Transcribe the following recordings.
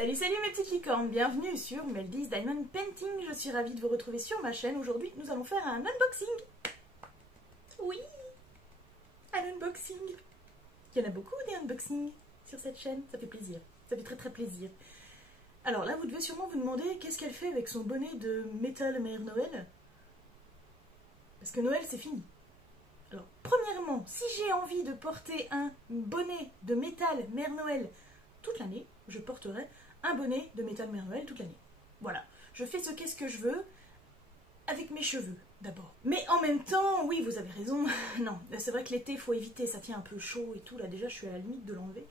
Salut mes petites licornes, bienvenue sur Meldy's Diamond Painting. Je suis ravie de vous retrouver sur ma chaîne. Aujourd'hui, nous allons faire un unboxing. Oui, un unboxing. Il y en a beaucoup des unboxings sur cette chaîne, ça fait plaisir. Ça fait très plaisir. Alors là, vous devez sûrement vous demander qu'est-ce qu'elle fait avec son bonnet de métal Mère Noël. Parce que Noël, c'est fini. Alors, premièrement, si j'ai envie de porter un bonnet de métal Mère Noël toute l'année, je porterai un bonnet de métal Mère Noël toute l'année. Voilà, je fais ce qu'est-ce que je veux avec mes cheveux d'abord. Mais en même temps, oui, vous avez raison, non, c'est vrai que l'été, il faut éviter, ça tient un peu chaud et tout, là déjà je suis à la limite de l'enlever.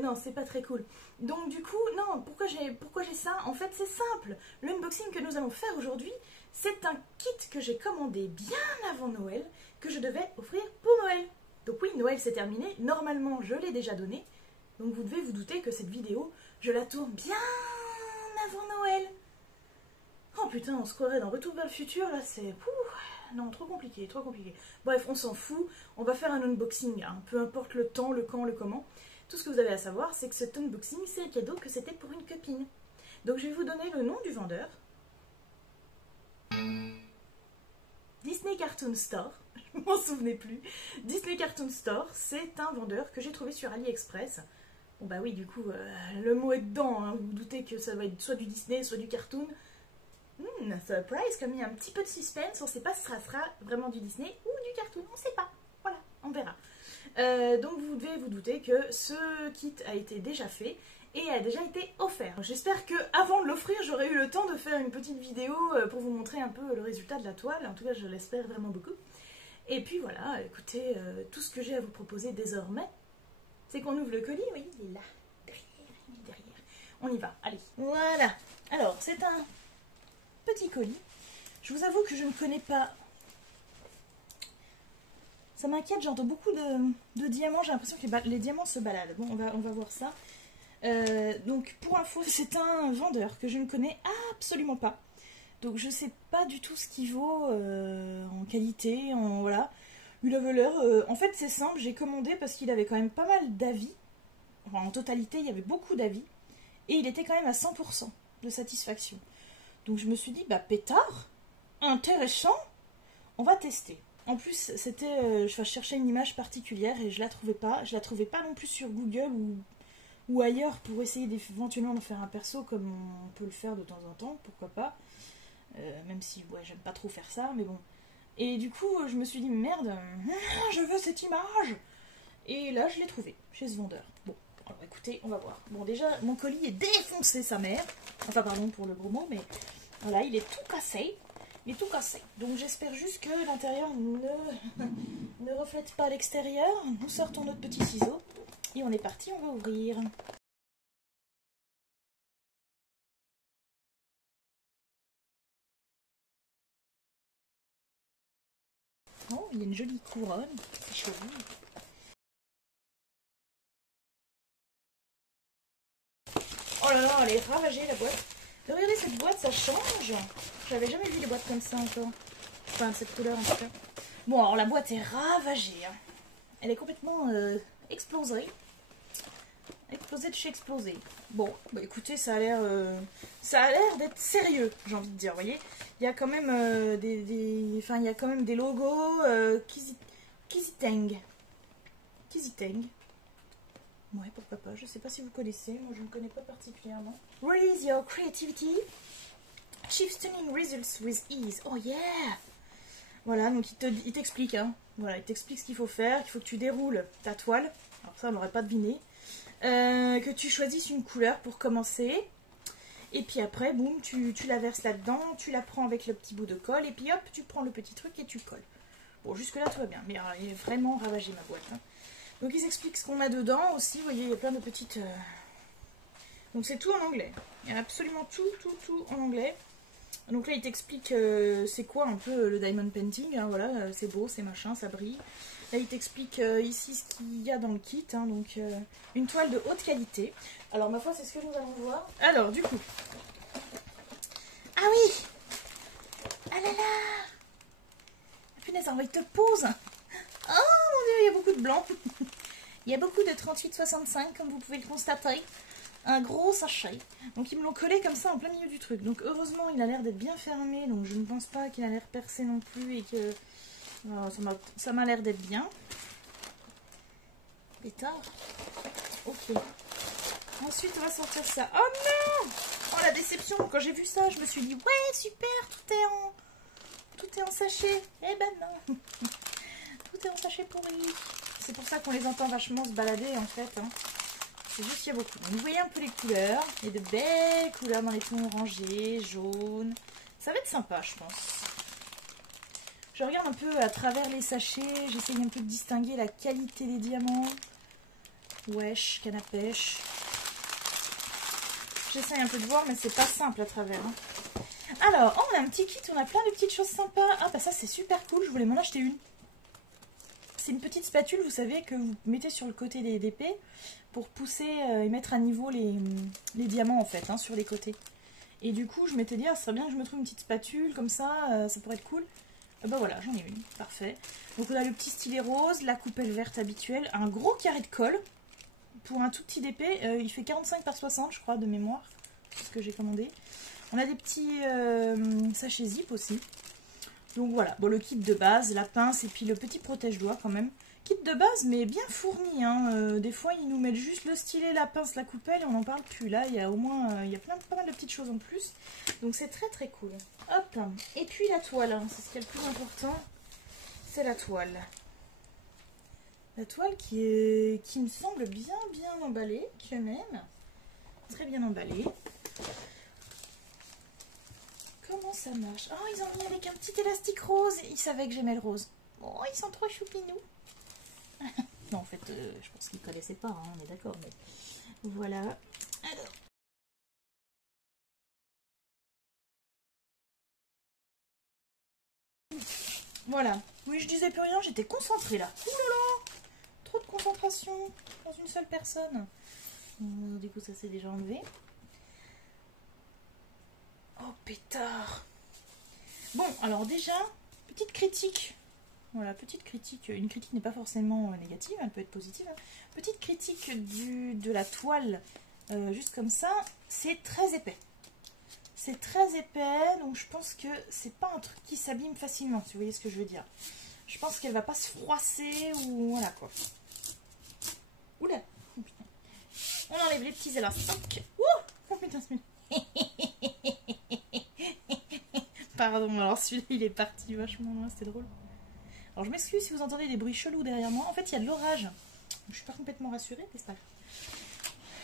Non, c'est pas très cool. Donc du coup, non, pourquoi j'ai ça? En fait, c'est simple. L'unboxing que nous allons faire aujourd'hui, c'est un kit que j'ai commandé bien avant Noël, que je devais offrir pour Noël. Donc oui, Noël c'est terminé, normalement je l'ai déjà donné, donc vous devez vous douter que cette vidéo, je la tourne bien avant Noël. Oh putain, on se croirait dans Retour vers le futur, là c'est... Non, trop compliqué, trop compliqué. Bref, on s'en fout, on va faire un unboxing, hein. Peu importe le temps, le quand, le comment. Tout ce que vous avez à savoir, c'est que cet unboxing, c'est un cadeau que c'était pour une copine. Donc je vais vous donner le nom du vendeur. Disney Cartoon Store, je m'en souvenais plus. Disney Cartoon Store, c'est un vendeur que j'ai trouvé sur AliExpress. Bon bah oui, du coup, le mot est dedans, hein. Vous vous doutez que ça va être soit du Disney, soit du cartoon. Surprise, comme il y a un petit peu de suspense, on ne sait pas si ça sera vraiment du Disney ou du cartoon, on ne sait pas. Voilà, on verra. Donc vous devez vous douter que ce kit a été déjà fait et a déjà été offert. J'espère que avant de l'offrir, j'aurai eu le temps de faire une petite vidéo pour vous montrer un peu le résultat de la toile. En tout cas, je l'espère vraiment beaucoup. Et puis voilà, écoutez, tout ce que j'ai à vous proposer désormais, c'est qu'on ouvre le colis. Oui, il est là, derrière. On y va, allez. Voilà. Alors, c'est un petit colis. Je vous avoue que je ne connais pas. Ça m'inquiète, j'entends beaucoup de diamants. J'ai l'impression que les diamants se baladent. Bon, on va voir ça. Donc, pour info, c'est un vendeur que je ne connais absolument pas. Donc, je ne sais pas du tout ce qu'il vaut en qualité, voilà. Il avait l'air... en fait, c'est simple, j'ai commandé parce qu'il avait quand même pas mal d'avis. Enfin, en totalité, il y avait beaucoup d'avis. Et il était quand même à 100% de satisfaction. Donc, je me suis dit, bah, pétard, intéressant, on va tester. En plus, c'était, je cherchais une image particulière et je la trouvais pas. Je la trouvais pas non plus sur Google ou ailleurs pour essayer éventuellement de faire un perso comme on peut le faire de temps en temps, pourquoi pas. Même si, ouais, j'aime pas trop faire ça, mais bon. Et du coup, je me suis dit, merde, je veux cette image. Et là, je l'ai trouvée chez ce vendeur. Bon, alors écoutez, on va voir. Bon, déjà, mon colis est défoncé, sa mère. Enfin, pardon pour le gros mot, mais voilà, il est tout cassé. Il est tout cassé. Donc j'espère juste que l'intérieur ne reflète pas l'extérieur. Nous sortons notre petit ciseau. Et on est parti, on va ouvrir. Oh, il y a une jolie couronne. C'est joli. Oh là là, elle est ravagée la boîte. Regardez cette boîte, ça change. J'avais jamais vu les boîtes comme ça encore. Enfin, cette couleur en tout cas. Bon, alors la boîte est ravagée. Hein. Elle est complètement explosée. Explosée de chez explosé. Bon, bah écoutez, ça a l'air d'être sérieux, j'ai envie de dire, vous voyez. Il y a quand même il y a quand même des logos Kiziteng. Kiziteng. Ouais, pourquoi pas, je sais pas si vous connaissez, moi je ne connais pas particulièrement. Release your creativity. Achieve stunning results with ease. Oh yeah! Voilà, donc il t'explique, hein. Voilà, il t'explique ce qu'il faut faire, qu'il faut que tu déroules ta toile. Alors ça, on n'aurait pas deviné. Que tu choisisses une couleur pour commencer. Et puis après, boum, tu la verses là-dedans, tu la prends avec le petit bout de colle, et puis hop, tu prends le petit truc et tu colles. Bon, jusque-là, tout va bien. Mais alors, il est vraiment ravagé, ma boîte, hein. Donc ils expliquent ce qu'on a dedans aussi, vous voyez, il y a plein de petites... Donc c'est tout en anglais. Il y a absolument tout en anglais. Donc là, il t'explique c'est quoi un peu le diamond painting, hein, voilà, c'est beau, c'est machin, ça brille. Là, il t'explique ici ce qu'il y a dans le kit, hein, donc une toile de haute qualité. Alors ma foi, c'est ce que nous allons voir. Alors, du coup... Ah oui! Ah là là! Punaise, alors il te pose! Oh mon dieu, il y a beaucoup de blanc. Il y a beaucoup de 38-65, comme vous pouvez le constater. un gros sachet. Donc ils me l'ont collé comme ça en plein milieu du truc. Donc heureusement il a l'air d'être bien fermé, donc je ne pense pas qu'il a l'air percé non plus et que ça m'a l'air d'être bien. Pétard. Ok. Ensuite on va sortir ça. Oh non! Oh la déception, quand j'ai vu ça je me suis dit ouais super, tout est en sachet. Eh ben non. Tout est en sachet pourri. C'est pour ça qu'on les entend vachement se balader en fait. Hein. C'est juste qu'il y a beaucoup. Donc, vous voyez un peu les couleurs. Il y a de belles couleurs dans les tons orangés, jaunes. Ça va être sympa, je pense. Je regarde un peu à travers les sachets. J'essaye un peu de distinguer la qualité des diamants. Wesh, canne à pêche. J'essaye un peu de voir, mais c'est pas simple à travers. Hein. Alors, oh, on a un petit kit. On a plein de petites choses sympas. Ah, bah ça, c'est super cool. Je voulais m'en acheter une. C'est une petite spatule, vous savez, que vous mettez sur le côté des épées pour pousser et mettre à niveau les diamants, en fait, hein, sur les côtés. Et du coup, je m'étais dit, ah, ça serait bien que je me trouve une petite spatule, comme ça, ça pourrait être cool. Bah voilà, j'en ai une, parfait. Donc on a le petit stylet rose, la coupelle verte habituelle, un gros carré de colle. Pour un tout petit d'épée, il fait 45 par 60, je crois, de mémoire. C'est ce que j'ai commandé. On a des petits sachets zip aussi. Donc voilà, bon, le kit de base, la pince et puis le petit protège-doigt quand même. Kit de base, mais bien fourni. Hein. Des fois, ils nous mettent juste le stylet, la pince, la coupelle et on n'en parle plus. Là, il y a au moins il y a pas mal de petites choses en plus. Donc c'est très très cool. Hop, et puis la toile, hein. C'est ce qui est le plus important. C'est la toile. La toile qui me semble bien emballée, quand même. Très bien emballée. Comment ça marche? Oh, ils ont mis avec un petit élastique rose. Ils savaient que j'aimais le rose. Oh, ils sont trop choupinous. Non, en fait, je pense qu'ils ne connaissaient pas, hein, on est d'accord. Mais voilà. Alors. Voilà. Oui, je disais plus rien, j'étais concentrée là. Ouh là là! Trop de concentration dans une seule personne. Du coup, ça s'est déjà enlevé. Oh, pétard! Bon, alors déjà, petite critique. Voilà, petite critique. Une critique n'est pas forcément négative, elle peut être positive. Petite critique de la toile, juste comme ça, c'est très épais. C'est très épais, donc je pense que c'est pas un truc qui s'abîme facilement, si vous voyez ce que je veux dire. Je pense qu'elle va pas se froisser ou voilà quoi. Oula! Oh, putain. On enlève les petits élastiques. Oh putain, pardon, alors celui-là il est parti vachement loin, c'était drôle. Alors je m'excuse si vous entendez des bruits chelous derrière moi. En fait, il y a de l'orage. Je suis pas complètement rassurée, mais c'est pas grave.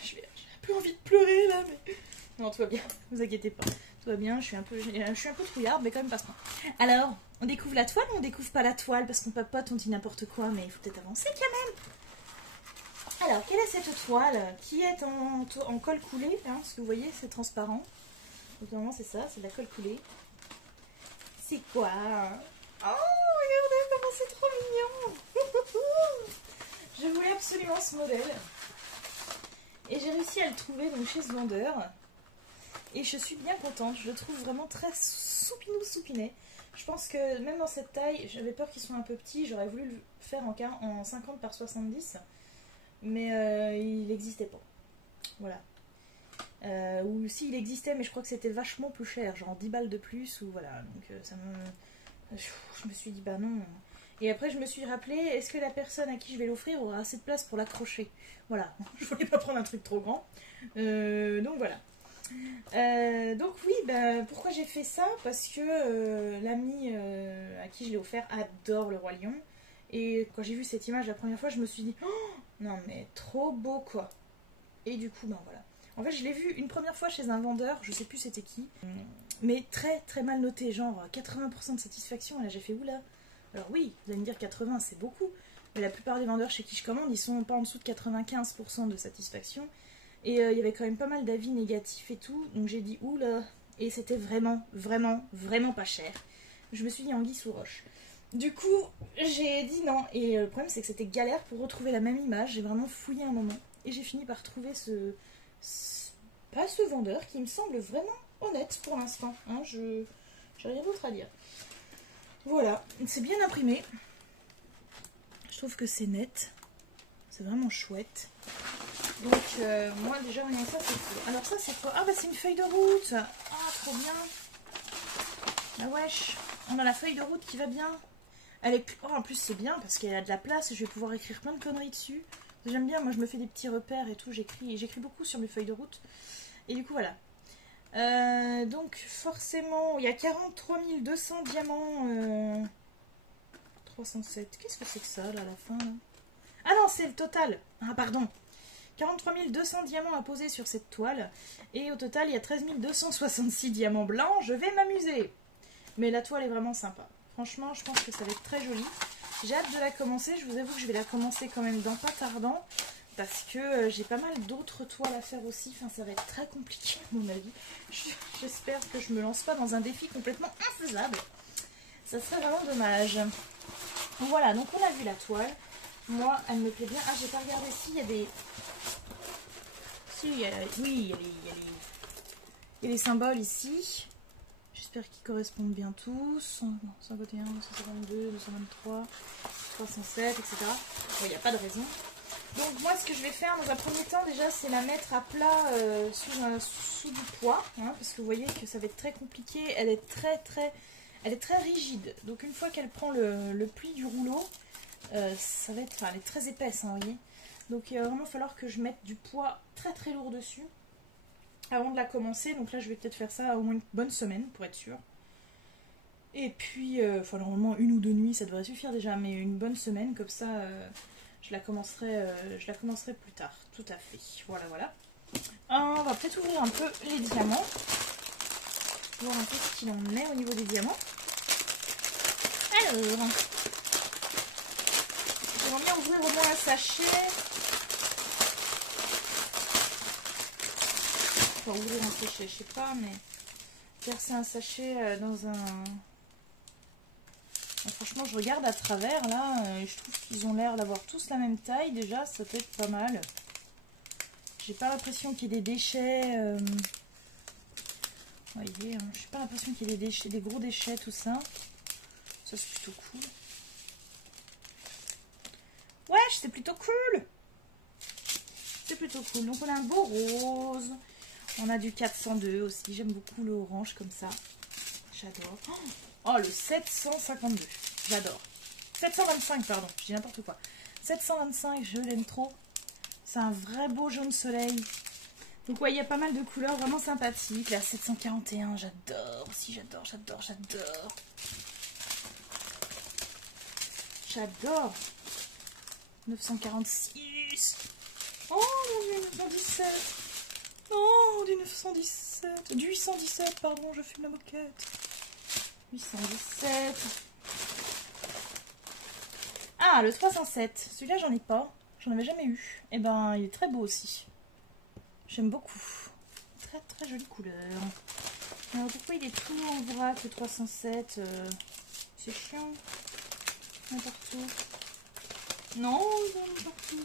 J'ai un peu envie de pleurer là, mais... Non, tout va bien, ne vous inquiétez pas. Tout va bien, je suis un peu trouillarde, mais quand même pas ce point. Alors, on découvre la toile ou on découvre pas la toile? Parce qu'on papote, on dit n'importe quoi, mais il faut peut-être avancer quand même. Alors, quelle est cette toile qui est en colle coulée, hein, parce que vous voyez, c'est transparent. Donc normalement c'est ça, c'est de la colle coulée. C'est quoi? Oh, regardez comment c'est trop mignon. Je voulais absolument ce modèle. Et j'ai réussi à le trouver donc chez ce vendeur. Et je suis bien contente. Je le trouve vraiment très soupinet. Je pense que même dans cette taille, j'avais peur qu'il soit un peu petit. J'aurais voulu le faire en 50 par 70. Mais il n'existait pas. Voilà. Ou s'il existait, mais je crois que c'était vachement plus cher. Genre 10 balles de plus. Ou voilà. Donc ça me... Je me suis dit, bah non. Et après, je me suis rappelé, est-ce que la personne à qui je vais l'offrir aura assez de place pour l'accrocher? Voilà, je voulais pas prendre un truc trop grand. Donc voilà. Donc oui, bah, pourquoi j'ai fait ça? Parce que l'ami à qui je l'ai offert adore le Roi Lion. Et quand j'ai vu cette image la première fois, je me suis dit, oh, non mais trop beau quoi. Et du coup, ben voilà. En fait, je l'ai vu une première fois chez un vendeur, je sais plus c'était qui, mais très très mal noté, genre 80% de satisfaction. Et là j'ai fait oula. Alors oui, vous allez me dire 80 c'est beaucoup, mais la plupart des vendeurs chez qui je commande, ils sont pas en dessous de 95% de satisfaction. Et il y avait quand même pas mal d'avis négatifs et tout, donc j'ai dit oula. Et c'était vraiment pas cher. Je me suis dit anguille sous roche. Du coup, j'ai dit non. Et le problème c'est que c'était galère pour retrouver la même image. J'ai vraiment fouillé un moment. Et j'ai fini par trouver pas ce vendeur qui me semble vraiment honnête pour l'instant. Hein, j'ai rien d'autre à dire. Voilà, c'est bien imprimé. Je trouve que c'est net. C'est vraiment chouette. Donc moi déjà rien que ça c'est cool. Alors ça c'est quoi? Ah bah c'est une feuille de route. Ah trop bien. Ah wesh, on a la feuille de route qui va bien. Elle est... Oh, en plus c'est bien parce qu'elle a de la place et je vais pouvoir écrire plein de conneries dessus. J'aime bien, moi je me fais des petits repères et tout, j'écris beaucoup sur mes feuilles de route. Et du coup voilà. Donc forcément, il y a 43 200 diamants. 307. Qu'est-ce que c'est que ça là à la fin là? Ah non, c'est le total. Ah pardon. 43 200 diamants à poser sur cette toile. Et au total, il y a 13 266 diamants blancs. Je vais m'amuser. Mais la toile est vraiment sympa. Franchement, je pense que ça va être très joli. J'ai hâte de la commencer. Je vous avoue que je vais la commencer quand même dans pas tardant. Parce que j'ai pas mal d'autres toiles à faire aussi. Enfin, ça va être très compliqué à mon avis. J'espère que je me lance pas dans un défi complètement infaisable. Ça serait vraiment dommage. Voilà, donc on a vu la toile. Moi, elle me plaît bien. Ah, j'ai pas regardé s'il y a des... Si, oui, il y a les symboles ici. J'espère qu'ils correspondent bien tous. 151, 252, 223, 307, etc. Il n'y a pas de raison. Donc moi, ce que je vais faire dans un premier temps, déjà, c'est la mettre à plat sous du poids. Hein, parce que vous voyez que ça va être très compliqué. Elle est très rigide. Donc une fois qu'elle prend le pli du rouleau, ça va être... Enfin, elle est très épaisse, hein, vous voyez. Donc il va vraiment falloir que je mette du poids très lourd dessus avant de la commencer. Donc là je vais peut-être faire ça au moins une bonne semaine pour être sûr. Et puis, enfin normalement 1 ou 2 nuits ça devrait suffire déjà, mais une bonne semaine comme ça je la commencerai plus tard. Tout à fait. Voilà, voilà. On va peut-être ouvrir un peu les diamants. Voir un peu ce qu'il en est au niveau des diamants. Alors, j'aimerais bien ouvrir au moins un sachet. Enfin, ouvrir un sachet, je sais pas, mais verser un sachet dans un... Franchement, je regarde à travers, là, et je trouve qu'ils ont l'air d'avoir tous la même taille, déjà, ça peut être pas mal. J'ai pas l'impression qu'il y ait des déchets... Vous voyez, hein, j'ai pas l'impression qu'il y ait des déchets, des gros déchets, tout ça. Ça, c'est plutôt cool. Wesh, c'est plutôt cool! C'est plutôt cool. Donc, on a un beau rose. On a du 402 aussi. J'aime beaucoup le orange comme ça. J'adore. Oh, le 752. J'adore. 725, pardon. Je dis n'importe quoi. 725, je l'aime trop. C'est un vrai beau jaune soleil. Donc, ouais, il y a pas mal de couleurs vraiment sympathiques. La 741, j'adore aussi. J'adore. J'adore. 946. Oh, mon Dieu, 917. Oh, du 917. Du 817, pardon, je fume la moquette. 817. Ah, le 307. Celui-là, j'en ai pas. J'en avais jamais eu. Et ben, il est très beau aussi. J'aime beaucoup. Très jolie couleur. Alors, pourquoi il est tout en vrac, le 307 c'est chiant. N'importe où. Non, n'importe où.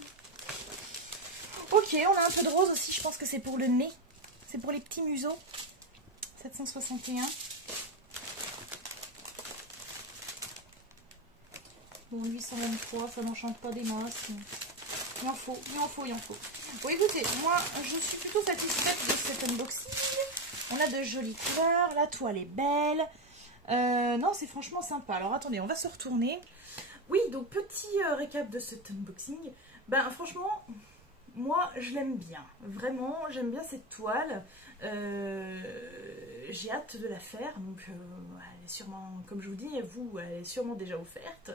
Ok, on a un peu de rose aussi. Je pense que c'est pour le nez. C'est pour les petits museaux. 761. Bon, 823, ça n'enchante pas des masses. Il en faut. Bon, écoutez, moi, je suis plutôt satisfaite de cet unboxing. On a de jolies couleurs. La toile est belle. Non, c'est franchement sympa. Alors, attendez, on va se retourner. Oui, donc, petit récap de cet unboxing. Ben, franchement... Moi, je l'aime bien. Vraiment, j'aime bien cette toile. J'ai hâte de la faire. Donc, elle est sûrement, comme je vous dis, vous, elle est sûrement déjà offerte.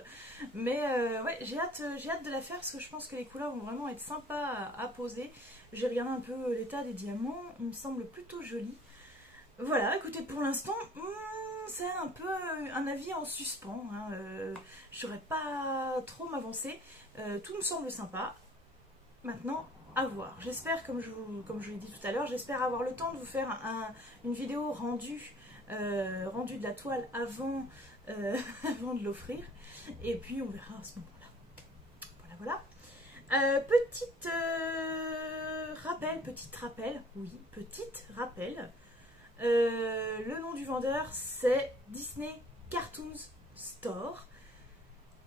Mais ouais, j'ai hâte de la faire parce que je pense que les couleurs vont vraiment être sympas à poser. J'ai regardé un peu l'état des diamants. Il me semble plutôt joli. Voilà, écoutez, pour l'instant, c'est un peu un avis en suspens. Hein. Je ne saurais pas trop m'avancer. Tout me semble sympa. Maintenant, à voir. J'espère, comme je l'ai dit tout à l'heure, j'espère avoir le temps de vous faire une vidéo rendue de la toile avant, avant de l'offrir. Et puis, on verra à ce moment-là. Voilà. Petit rappel. Le nom du vendeur, c'est Disney Cartoons Store.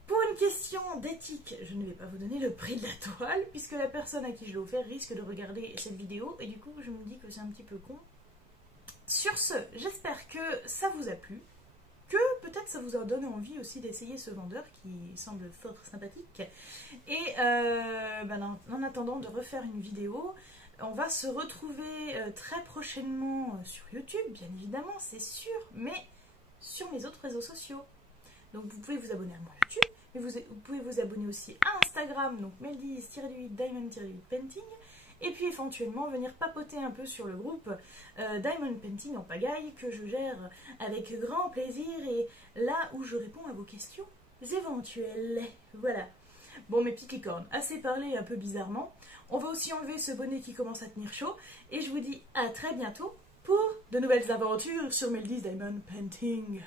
Pour une question d'éthique, je ne vais pas vous donner le prix de la toile, puisque la personne à qui je l'ai offert risque de regarder cette vidéo, et du coup je me dis que c'est un petit peu con. Sur ce, j'espère que ça vous a plu, que peut-être ça vous a donné envie aussi d'essayer ce vendeur qui semble fort sympathique. Et en attendant de refaire une vidéo, on va se retrouver très prochainement sur YouTube, bien évidemment, c'est sûr, mais sur mes autres réseaux sociaux. Donc vous pouvez vous abonner à mon YouTube, mais vous pouvez vous abonner aussi à Instagram, donc Meldis-Diamond-Painting, et puis éventuellement venir papoter un peu sur le groupe Diamond Painting en pagaille que je gère avec grand plaisir et là où je réponds à vos questions éventuelles. Voilà. Bon, mes petites licornes, assez parlé un peu bizarrement. On va aussi enlever ce bonnet qui commence à tenir chaud et je vous dis à très bientôt pour de nouvelles aventures sur Meldis Diamond Painting.